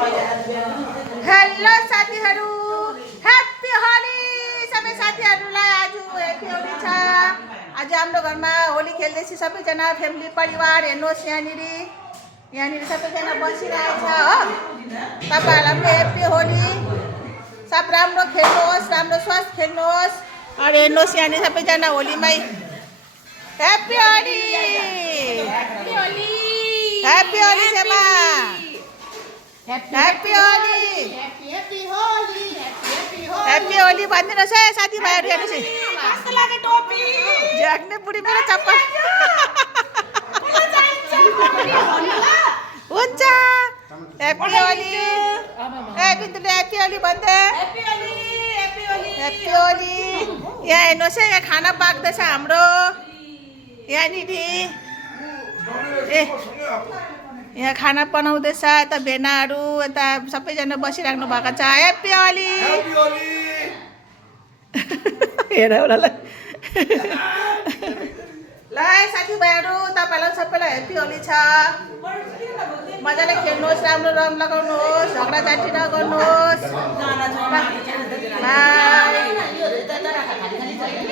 Hello साथीहरू, happy Holi सबै साथीहरूलाई। आज ह्याप्पी होली छ। आज हाम्रो घरमा होली खेल्दैछ सबैजना फ्यामिली परिवार। हेर्नुहोस् यहाँनिर सबैजना बसिरहेछ हो। तपाईँहरूलाई पनि ह्याप्पी होली। सब राम्रो खेल्नुहोस्, राम्रो स्वास्थ्य खेल्नुहोस्। अरे हेर्नुहोस् यहाँनिर सबैजना होलीमै happy Holi, happy Holi, happy Holi सेमा, happy Holi, happy Holi, happy Holi भनिदिनुहोस् है साथीभाइहरू। हेर्नुहोस् कस्तो लाग्यो टोपी, झ्याक्ने बुढी मेरो चप्पल हुन्छ। ह्याप्पी होली ए बिन्दुले ह्याप्पी होली भन्दै ह्याप्पी होली। यहाँ हेर्नुहोस् है, यहाँ खाना पाक्दैछ हाम्रो यहाँनिर। ए यहाँ खाना बनाउँदैछ, यता भेनाहरू यता सबैजना बसिराख्नु भएको छ। ह्याप्पी होली हेर एउटालाई ल साथीभाइहरू, तपाईँलाई सबैलाई ह्याप्पी होली छ। मजाले खेल्नुहोस्, राम्रो रङ लगाउनुहोस्, झगडा झाँटी नगर्नुहोस्।